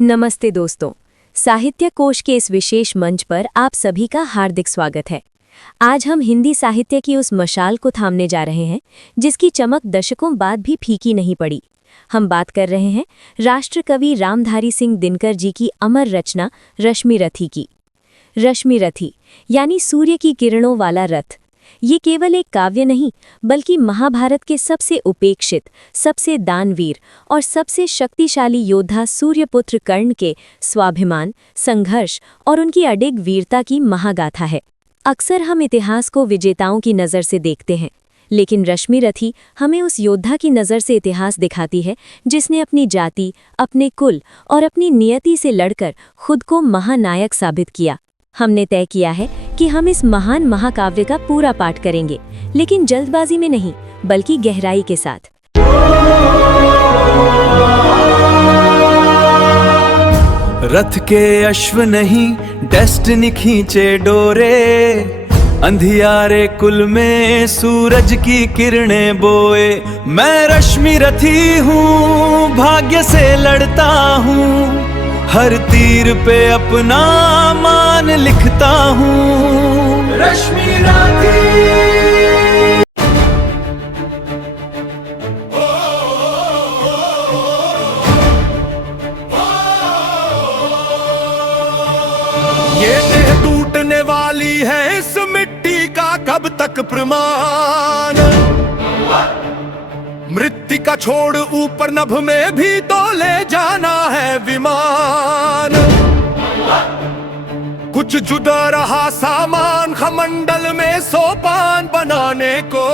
नमस्ते दोस्तों, साहित्य कोश के इस विशेष मंच पर आप सभी का हार्दिक स्वागत है। आज हम हिंदी साहित्य की उस मशाल को थामने जा रहे हैं जिसकी चमक दशकों बाद भी फीकी नहीं पड़ी। हम बात कर रहे हैं राष्ट्र कवि रामधारी सिंह दिनकर जी की अमर रचना रश्मि रथी की। रश्मि रथी यानी सूर्य की किरणों वाला रथ। ये केवल एक काव्य नहीं बल्कि महाभारत के सबसे उपेक्षित, सबसे दानवीर और सबसे शक्तिशाली योद्धा सूर्यपुत्र कर्ण के स्वाभिमान, संघर्ष और उनकी अडिग वीरता की महागाथा है। अक्सर हम इतिहास को विजेताओं की नज़र से देखते हैं, लेकिन रश्मि रथी हमें उस योद्धा की नज़र से इतिहास दिखाती है जिसने अपनी जाति, अपने कुल और अपनी नियति से लड़कर खुद को महानायक साबित किया। हमने तय किया है कि हम इस महान महाकाव्य का पूरा पाठ करेंगे, लेकिन जल्दबाजी में नहीं बल्कि गहराई के साथ। रथ के अश्व नहीं डेस्टिनी खींचे डोरे, अंधियारे कुल में सूरज की किरणें बोए। मैं रश्मि रथी हूँ, भाग्य से लड़ता हूँ, हर तीर पे अपना मान लिखता हूँ। रश्मि रथी। ये देह टूटने वाली है, इस मिट्टी का कब तक प्रमाण। मृत्तिका छोड़ ऊपर नभ में भी तो ले जाना है विमान। कुछ जुदा रहा सामान, खमंडल में सोपान बनाने को।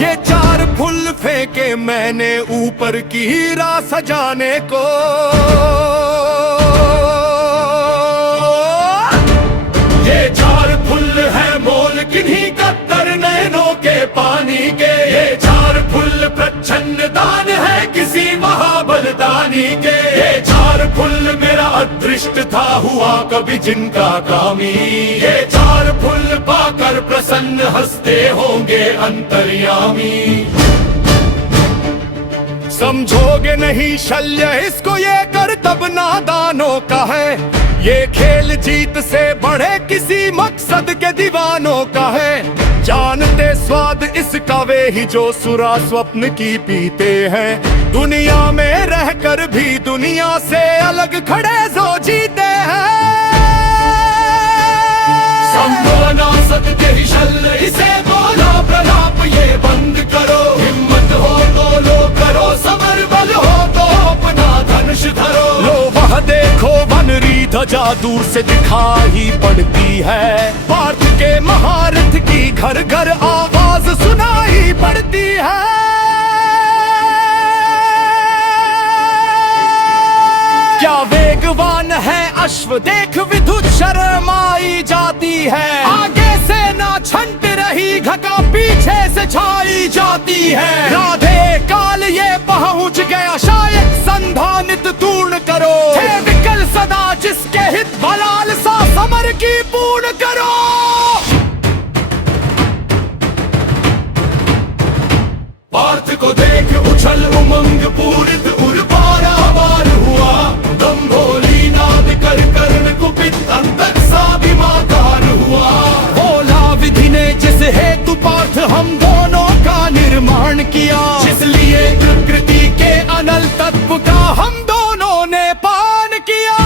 ये चार फूल फेंके मैंने ऊपर की हीरा सजाने को। ये चार फूल है मोल किन्हीं कत्तर नैनों के पानी के। ये चार फूल प्रच्छन्न दान है किसी महाबलदानी के। ये चार फूल मेरा अदृष्ट था हुआ कभी जिनका कामी। ये चार फूल पाकर प्रसन्न हंसते होंगे अंतर्यामी। समझोगे नहीं शल्य इसको, ये करतब नादानों का है। ये खेल जीत से बढ़े किसी मकसद के दीवानों का है। जानते स्वाद इसका वे ही जो सुरा स्वप्न की पीते हैं। दुनिया में रहकर भी दुनिया से अलग खड़े जो जीते हैं। संभावना सत्य ही शल्य इसे बोलो प्रलाप ये बंद करो। हिम्मत हो तो लो करो, समर बल हो तो अपना धनुष धरो। लो वह देखो बनरी ध्वजा दूर से दिखाई पड़ती है। पार्थ के महारथ की घर घर आवाज सुनाई पड़ती है। क्या वेगवान है अश्व देख विद्युत शर्माई जाती है। आगे से ना छंट रही घटा पीछे से छाई जाती है। राधे काल ये पहुंच गया शायद संधानित पूर्ण करो। हे विकल सदा जिसके हित भलाल सा समर की पूर्ण करो। पार्थ को देख उछल उमंग पूरित उर पारावार हुआ। दंभोली नाद कर कर्ण कुपित अंतक साभिमाकार हुआ। बोला विधि ने जिस हेतु पार्थ हम दोनों का निर्माण किया। जिस लिए प्रकृति के अनल तत्व का हम दोनों ने पान किया।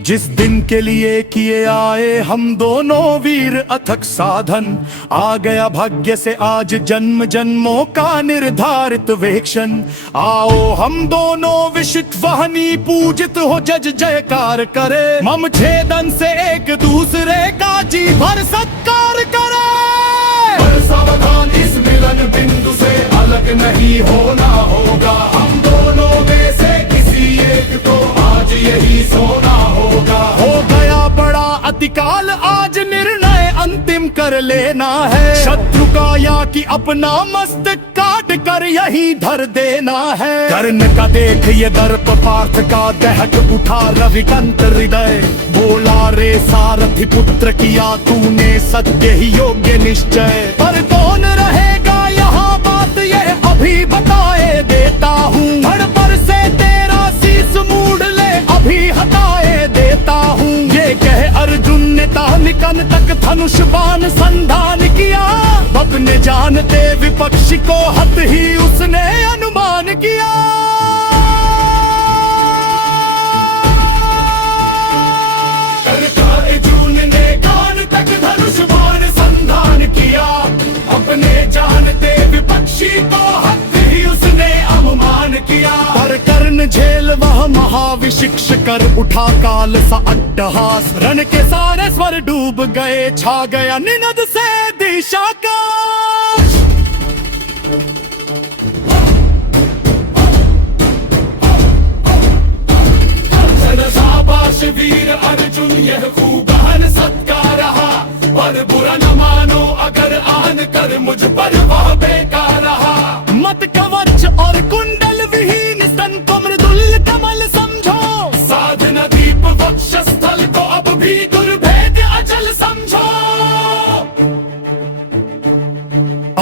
जिस दिन के लिए किए आए हम दोनों वीर अथक साधन। आ गया भाग्य से आज जन्म जन्मों का निर्धारित वेक्षण। आओ हम दोनों विशित वहनी पूजित हो जज जयकार करे। मम छेदन से एक दूसरे का जी भर सत्कार करे। पर सावधान इस मिलन बिंदु से अलग नहीं होना होगा। हम दोनों में से किसी एक को आज यही सोना होगा। हो गया बड़ा अतिकाल आज निर्णय अंतिम कर लेना है। शत्रु का या कि अपना मस्तक काट कर यही धर देना है। कर्ण का देख ये दर्प पार्थ का दहक उठा रविकंत हृदय। बोला रे सारथी पुत्र किया तूने सत्य ही योग्य निश्चय। पर कौन रहेगा यहाँ बात धनुष बाण संधान किया, अपने जानते विपक्षी को हत ही उसने अनुमान किया। अर्जुन ने कान तक धनुष बाण संधान किया, अपने जानते विपक्षी को हत ही उसने अनुमान किया। पर कर्ण झेल वह महाविशिक्ष कर उठा काल सा अट्टहास, रण के सारे स्वर डूब गए, छा गया निनद से दिशा का। शाबाश वीर अर्जुन यह खूब हन सत्कार रहा, पर बुरा न मानो अगर आन कर मुझ पर वह बेकार रहा। मत कवच और कुंडल विहीन स्तन को मृदुल कमल समझो, साधना दीप वक्षस्थल को अब भी दुर्भेद अचल समझो।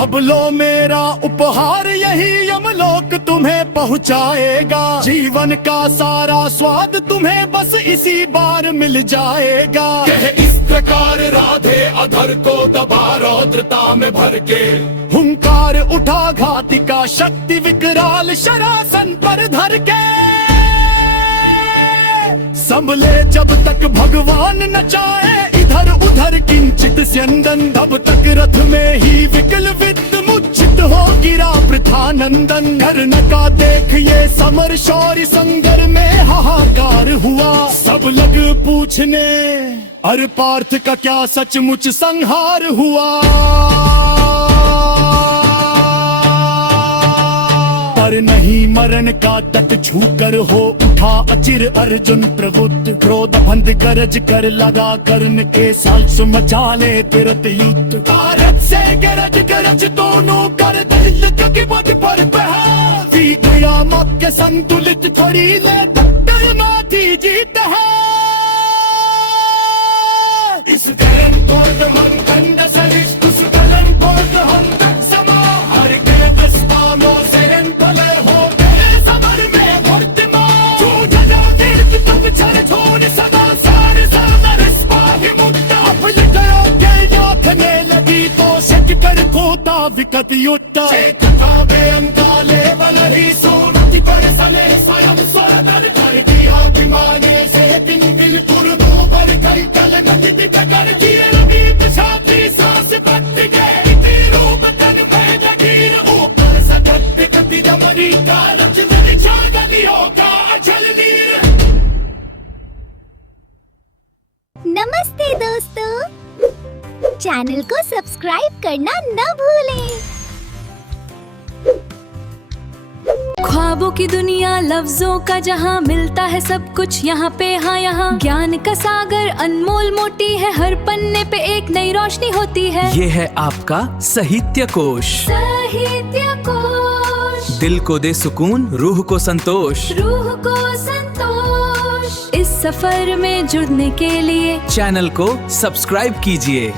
अब लो मेरा उपहार यही यमलोक तुम्हें पहुंचाएगा, जीवन का सारा स्वाद तुम्हें बस इसी बार मिल जाएगा। कह इस प्रकार राधे अधर को दबा रौद्रता में भर के, हुंकार उठा घातिका शक्ति विकराल शरासन पर धर के। संभले जब तक भगवान न चाहे इधर उधर किंचित स्यंदन, तब तक रथ में ही विकल वित्त मूर्छित हो गिरा प्रथानंदन। कर्ण का देख ये समर शौर्य संगर में हाहाकार हुआ, सब लग पूछने अरे पार्थ का क्या सचमुच संहार हुआ। पर नहीं मरण का तट छूकर हो उठा अचिर अर्जुन प्रबुद्ध, क्रोध बंद गरज कर लगा कर्ण के साल्स मचाले तुरंत युद्ध। भारत से गरज गरज दोनों कर दिल के मुझ पर बहा, दी गया मक्के संतुलित थोड़ी ले टक्कर माथी जीत है। इस गरम कोट मन कंड सरिष्ठ उस कलम कोट हम तक समा, हर के दस्तानों से भले हो गए समर में वर्तमान। जूझना दीर्घ तब छल छोड़ सदा सार सादर स्पाहि मुक्त, अपल गयो के याथने लगी तो शक कर खोता विकट युद्ध। चेत का बेअन काले बल ही सोनति पर सले स्वयं स्वदर कर दिया अभिमाने से दिन दिन तुरदो पर कई कल नदी बिगड़ किए रबीत छाती सांस बट गए रूप तन में जगीर ऊपर सदत बिकती जमनी का रचन जागनियों का अचल नीर। नमस्ते दोस्तों, चैनल को सब्सक्राइब करना न भूलें। ख्वाबों की दुनिया लफ्जों का जहां, मिलता है सब कुछ यहाँ पे हाँ यहाँ। ज्ञान का सागर अनमोल मोटी है, हर पन्ने पे एक नई रोशनी होती है। ये है आपका साहित्य कोश, साहित्य कोश। दिल को दे सुकून, रूह को संतोष, रूह को संतोष। इस सफर में जुड़ने के लिए चैनल को सब्सक्राइब कीजिए।